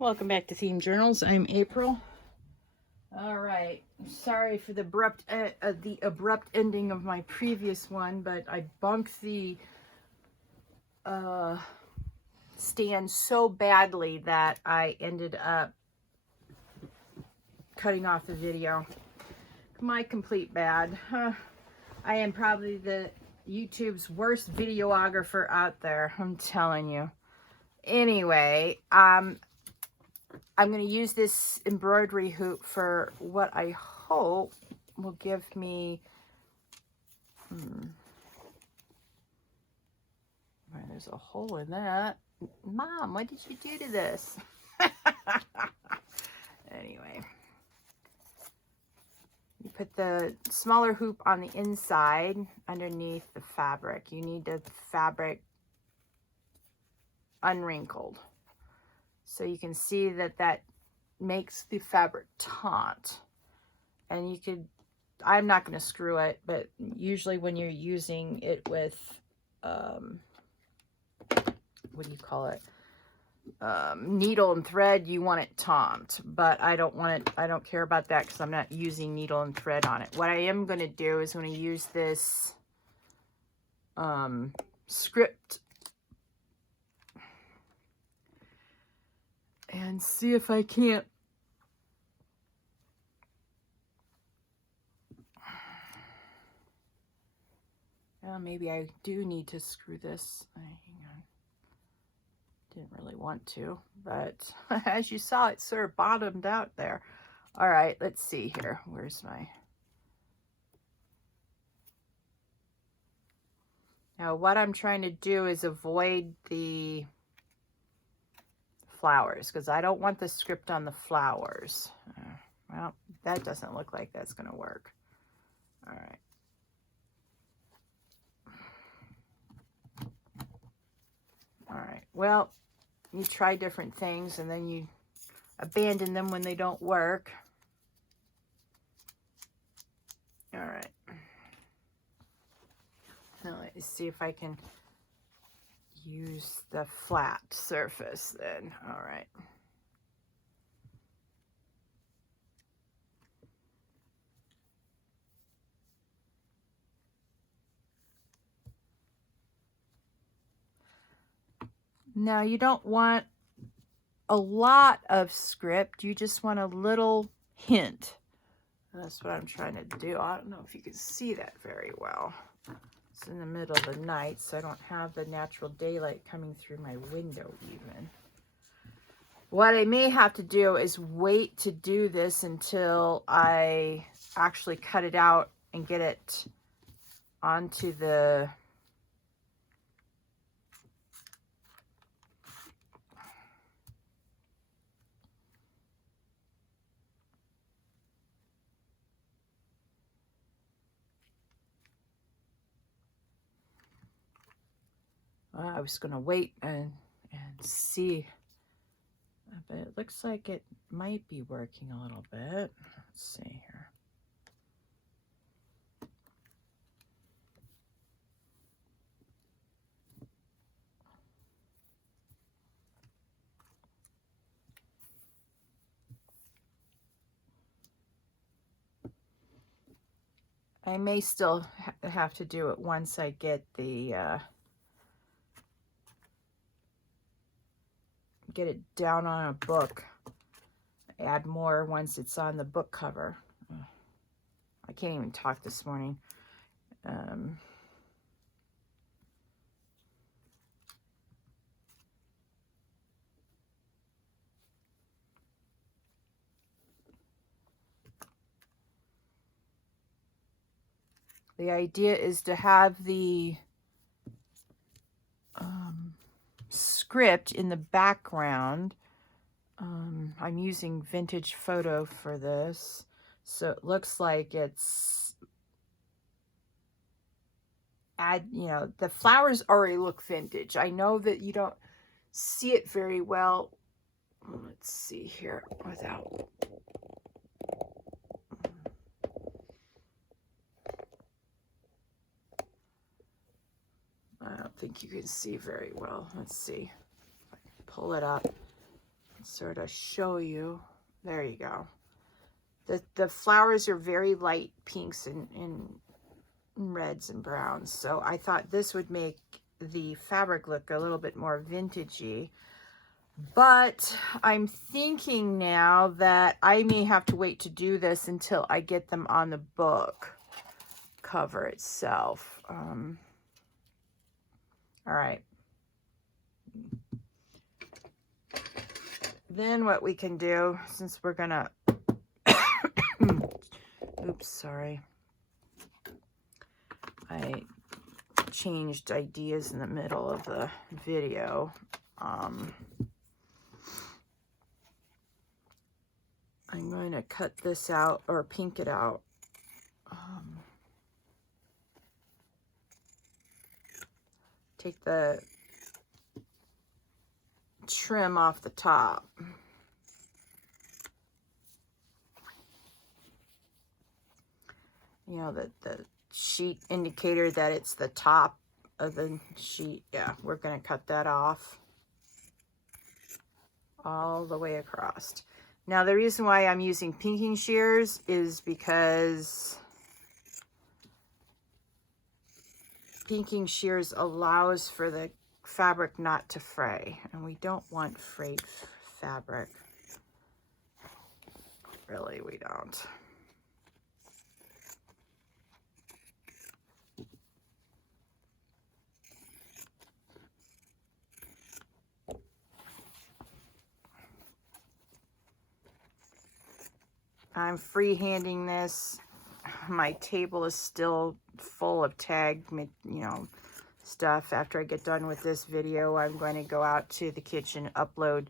Welcome back to Theme Journals. I'm April. All right. Sorry for the abrupt ending of my previous one, but I bunked the stand so badly that I ended up cutting off the video. My complete bad. I am probably the YouTube's worst videographer out there. I'm telling you. Anyway, I'm going to use this embroidery hoop for what I hope will give me, there's a hole in that. Mom, what did you do to this? Anyway, you put the smaller hoop on the inside underneath the fabric. You need the fabric unwrinkled. So you can see that makes the fabric taut. And you could, I'm not going to screw it, but usually when you're using it with, what do you call it? Needle and thread, you want it taut. But I don't want it, I don't care about that because I'm not using needle and thread on it. What I am going to do is I'm going to use this script and see if I can't maybe I do need to screw this. Hang on. Didn't really want to, but as you saw, it sort of bottomed out there. All right, let's see here. Where's my... Now, what I'm trying to do is avoid the flowers because I don't want the script on the flowers. Well, that doesn't look like that's going to work. All right. All right, well, you try different things and then you abandon them when they don't work. All right. Now let's see if I can use the flat surface then. All right. Now, you don't want a lot of script. You just want a little hint. That's what I'm trying to do. I don't know if you can see that very well. It's in the middle of the night, so I don't have the natural daylight coming through my window even. What I may have to do is wait to do this until I actually cut it out and get it onto the... I was going to wait and see, but it looks like it might be working a little bit. Let's see here. I may still have to do it once I get the get it down on a book. Add more once it's on the book cover. I can't even talk this morning. The idea is to have the script in the background. I'm using vintage photo for this, so it looks like it's you know, the flowers already look vintage. I know that you don't see it very well. Let's see here without... I don't think you can see very well. Let's see. Pull it up. sort of show you. There you go. The flowers are very light pinks and reds and browns. So I thought this would make the fabric look a little bit more vintagey. But I'm thinking now that I may have to wait to do this until I get them on the book cover itself. All right. Then what we can do, since we're gonna, oops, sorry. I changed ideas in the middle of the video. I'm going to cut this out or pink it out. Take the trim off the top. You know, the sheet indicator that it's the top of the sheet. Yeah, we're going to cut that off all the way across. Now, the reason why I'm using pinking shears is because pinking shears allows for the fabric not to fray, and we don't want frayed fabric. Really, we don't. I'm freehanding this. My table is still full of tag, stuff. After I get done with this video, I'm going to go out to the kitchen, upload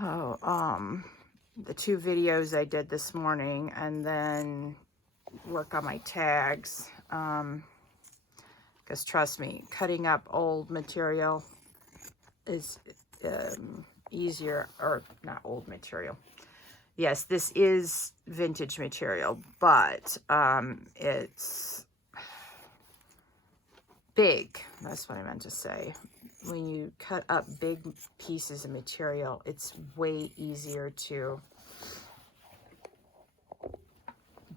the 2 videos I did this morning, and then work on my tags. Because trust me, cutting up old material is easier, or not old material. Yes, this is vintage material, but it's big. That's what I meant to say. When you cut up big pieces of material, it's way easier to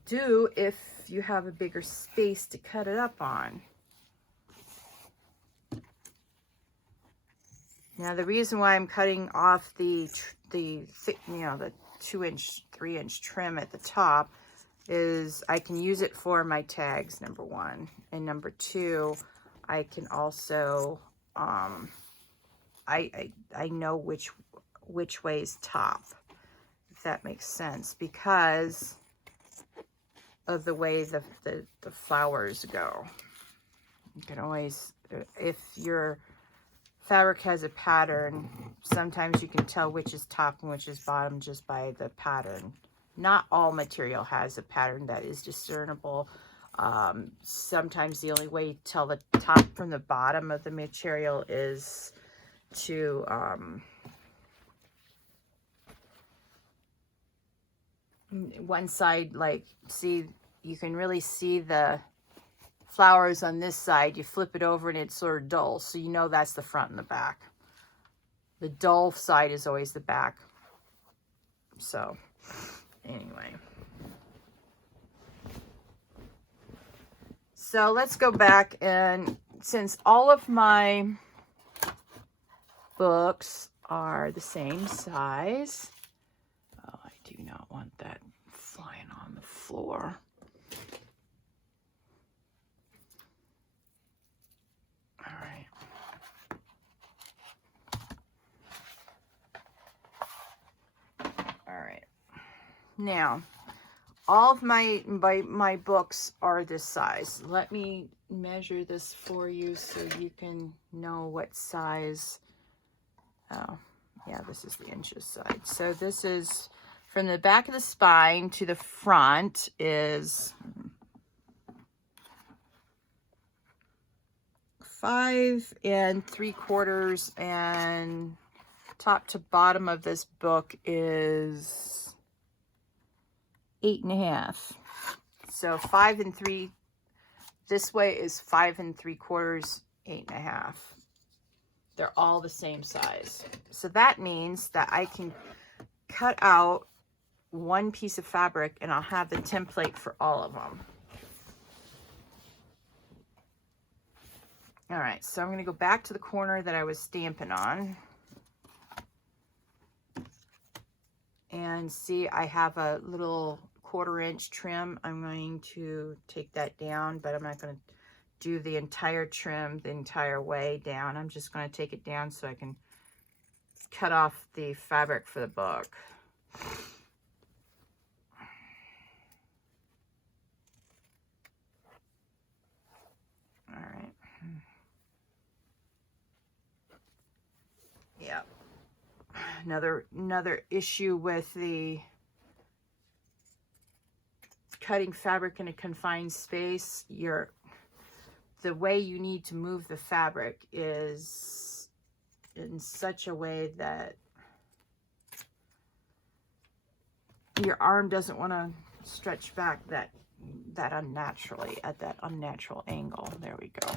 do if you have a bigger space to cut it up on. Now, the reason why I'm cutting off the thick, the 2-inch, 3-inch trim at the top is I can use it for my tags, number 1, and number 2, I can also I know which way is top, if that makes sense, because of the way the flowers go. You can always, if your fabric has a pattern, sometimes you can tell which is top and which is bottom just by the pattern. Not all material has a pattern that is discernible. Sometimes the only way to tell the top from the bottom of the material is to one side, like, see, you can really see the flowers on this side. You flip it over and it's sort of dull, so you know that's the front and the back. The dull side is always the back. So anyway, so let's go back, and since all of my books are the same size, oh, I do not want that flying on the floor. All right. All right. Now, all of my books are this size. Let me measure this for you so you can know what size. Oh, yeah, this is the inches side. So this is from the back of the spine to the front is 5 3/4, and top to bottom of this book is 8 1/2. So 5 3. This way is 5 3/4, 8 1/2. They're all the same size. So that means that I can cut out one piece of fabric and I'll have the template for all of them. All right, so I'm going to go back to the corner that I was stamping on. And see, I have a little 1/4 inch trim. I'm going to take that down, but I'm not going to do the entire trim the entire way down. I'm just going to take it down so I can cut off the fabric for the book. All right. Yeah. Another issue with the cutting fabric in a confined space, the way you need to move the fabric is in such a way that your arm doesn't want to stretch back that unnaturally at that unnatural angle. There we go.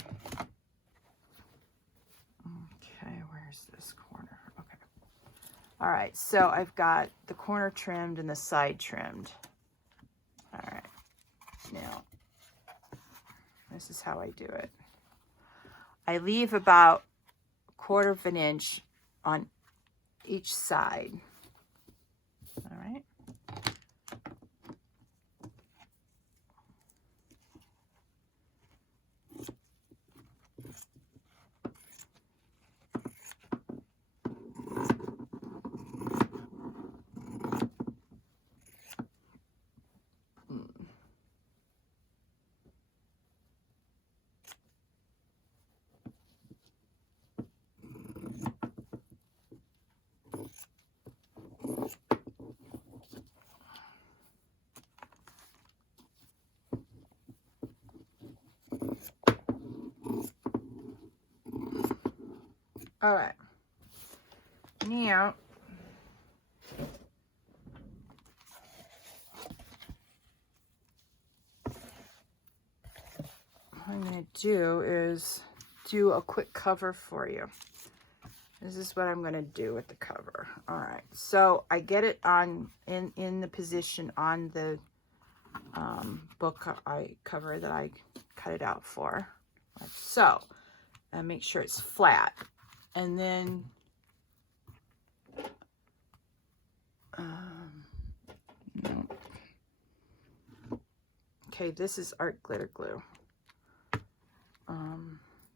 Okay, where's this corner? Okay. All right, so I've got the corner trimmed and the side trimmed. All right, now this is how I do it. I leave about 1/4 of an inch on each side. All right. All right, now what I'm going to do is do a quick cover for you. This is what I'm going to do with the cover. All right, so I get it on in the position on the book cover that I cut it out for, like so, and make sure it's flat. And then no. Okay, this is art glitter glue.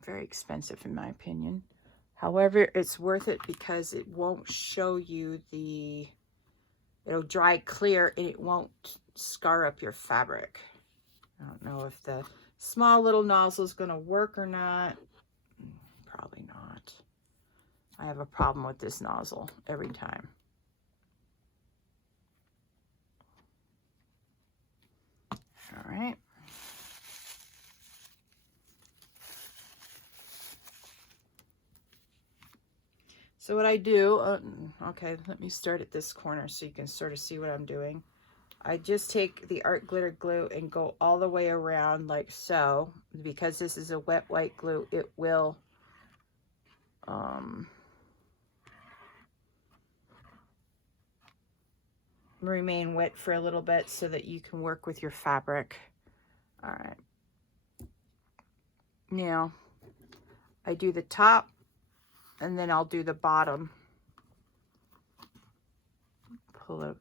Very expensive in my opinion. However, it's worth it because it won't show you it'll dry clear and it won't scar up your fabric. I don't know if the small little nozzle is going to work or not. Probably not. I have a problem with this nozzle every time. All right. So what I do, okay, let me start at this corner so you can sort of see what I'm doing. I just take the art glitter glue and go all the way around like so. Because this is a wet white glue, it will remain wet for a little bit so that you can work with your fabric. All right. Now, I do the top and then I'll do the bottom. Pull it.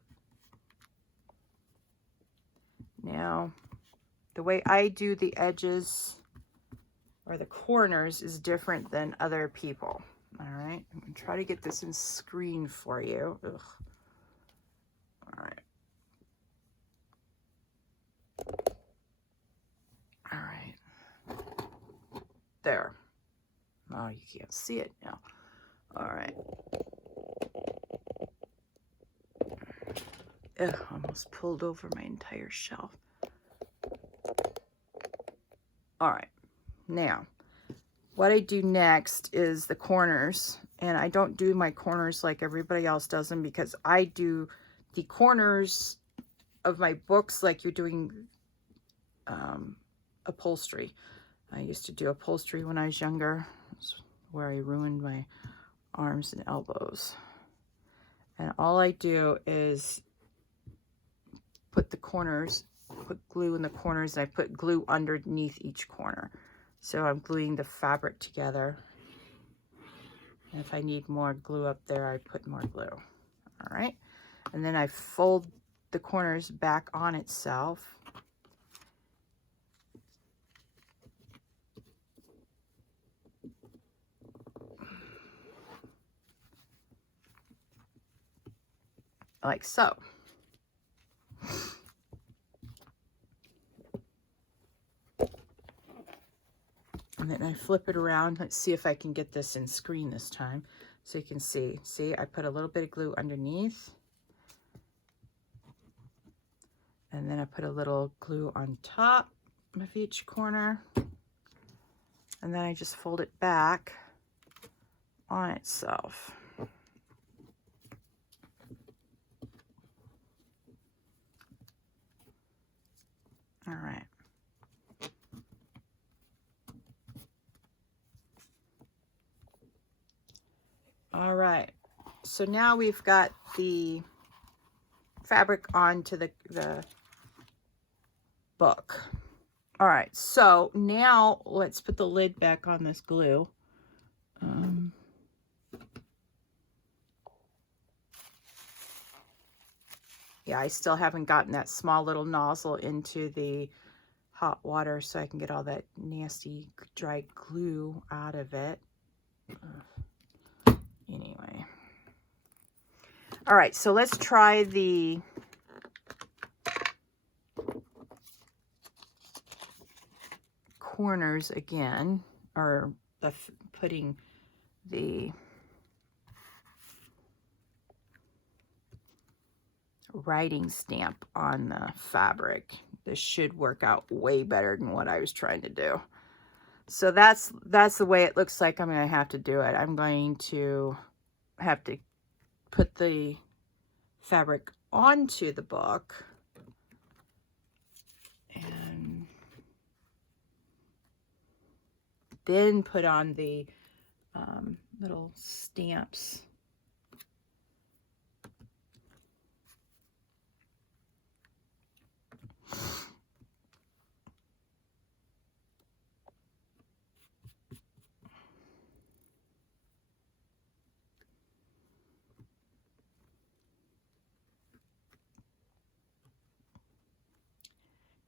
Now, the way I do the edges or the corners is different than other people. All right, I'm gonna try to get this in screen for you. Ugh. All right. All right. There. Oh, you can't see it now. All right. Ugh, almost pulled over my entire shelf. All right. Now, what I do next is the corners. And I don't do my corners like everybody else does them because I do the corners of my books like you're doing upholstery. I used to do upholstery when I was younger. It's where I ruined my arms and elbows. And all I do is put the corners, put glue in the corners, and I put glue underneath each corner. So I'm gluing the fabric together. And if I need more glue up there, I put more glue. All right. And then I fold the corners back on itself. Like so. And then I flip it around. Let's see if I can get this in screen this time. So you can see. See, I put a little bit of glue underneath. And then I put a little glue on top of each corner. And then I just fold it back on itself. All right. All right. So now we've got the fabric onto the book. All right. So now let's put the lid back on this glue. Yeah, I still haven't gotten that small little nozzle into the hot water so I can get all that nasty dry glue out of it. Anyway. All right, so let's try the corners again, or putting the writing stamp on the fabric. This should work out way better than what I was trying to do. So that's the way it looks like I'm going to have to do it. I'm going to have to put the fabric onto the book and then put on the little stamps.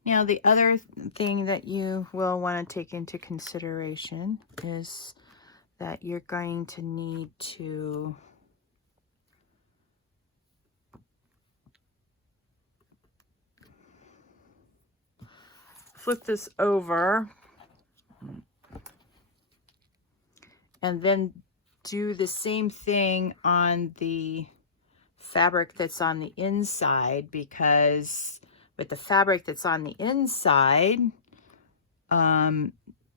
Now, the other thing that you will want to take into consideration is that you're going to need to flip this over and then do the same thing on the fabric that's on the inside, because with the fabric that's on the inside,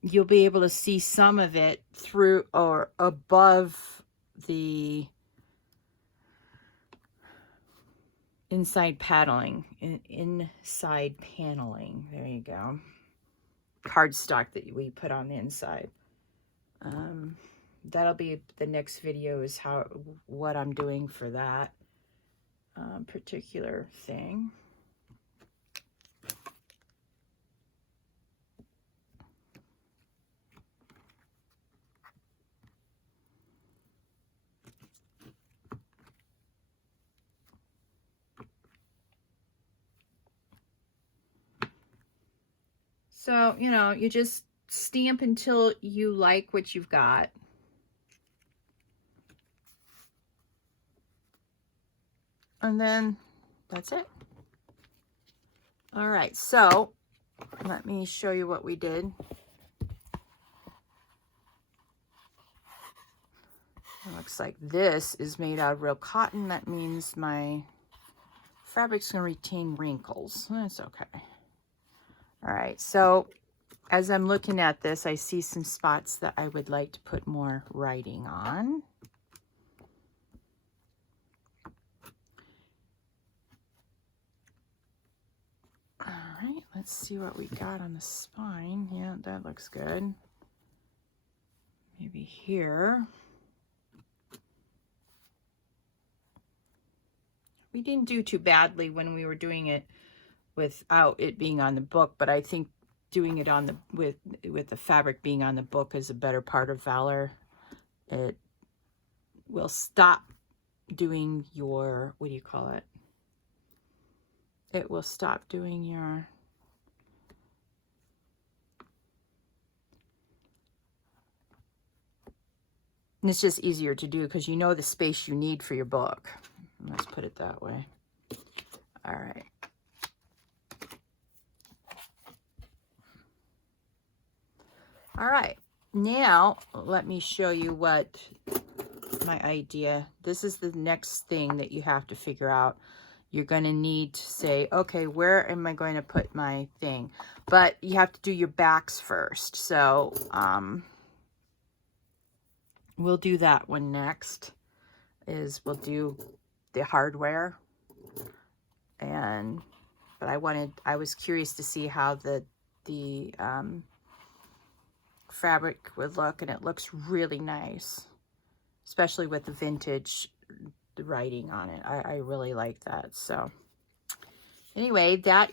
you'll be able to see some of it through or above the inside paneling. Inside paneling. There you go. Cardstock that we put on the inside. That'll be the next video, is what I'm doing for that particular thing. So, you know, you just stamp until you like what you've got. And then that's it. All right, so let me show you what we did. It looks like this is made out of real cotton. That means my fabric's going to retain wrinkles. That's okay. All right, so as I'm looking at this, I see some spots that I would like to put more writing on. All right, let's see what we got on the spine. Yeah, that looks good. maybe here. We didn't do too badly when we were doing it without it being on the book, but I think doing it on the with the fabric being on the book is a better part of valor. It will stop doing your, what do you call it? It will stop doing your, and it's just easier to do because you know the space you need for your book. Let's put it that way. All right. All right. Now, let me show you what my idea. This is the next thing that you have to figure out. You're going to need to say, okay, where am I going to put my thing? But you have to do your backs first. So, we'll do that one next. We'll do the hardware. But I was curious to see how the fabric would look, and it looks really nice, especially with the vintage writing on it. I really like that. So anyway, that's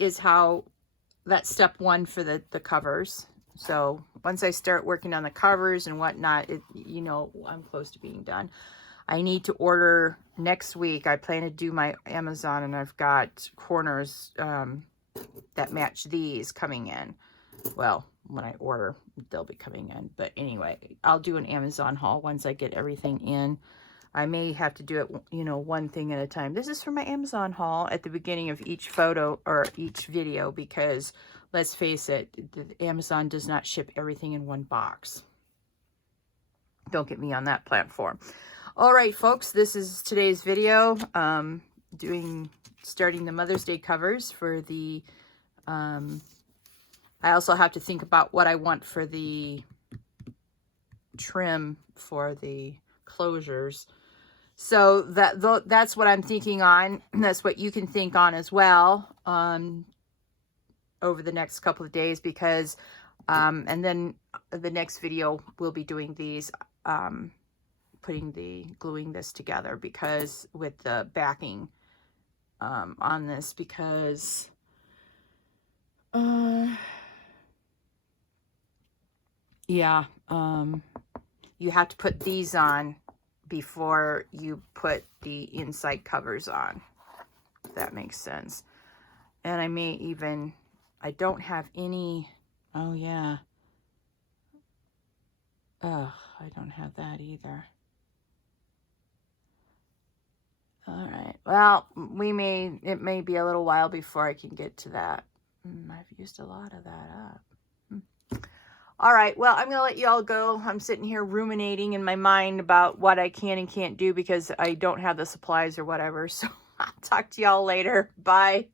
step one for the covers. So once I start working on the covers and whatnot, I'm close to being done. I need to order next week. I plan to do my Amazon, and I've got corners that match these coming in. Well, when I order, they'll be coming in. But anyway, I'll do an Amazon haul once I get everything in. I may have to do it, one thing at a time. This is for my Amazon haul at the beginning of each photo or each video, because let's face it, Amazon does not ship everything in one box. Don't get me on that platform. All right, folks, this is today's video. Starting the Mother's Day covers for the, I also have to think about what I want for the trim for the closures. So that's what I'm thinking on. That's what you can think on as well over the next couple of days, because and then the next video we'll be doing these, gluing this together, because with the backing on this, because yeah, you have to put these on before you put the inside covers on, if that makes sense. And I don't have any, oh yeah. I don't have that either. All right, well, it may be a little while before I can get to that. I've used a lot of that up. All right, well, I'm going to let you all go. I'm sitting here ruminating in my mind about what I can and can't do because I don't have the supplies or whatever. So I'll talk to y'all later. Bye.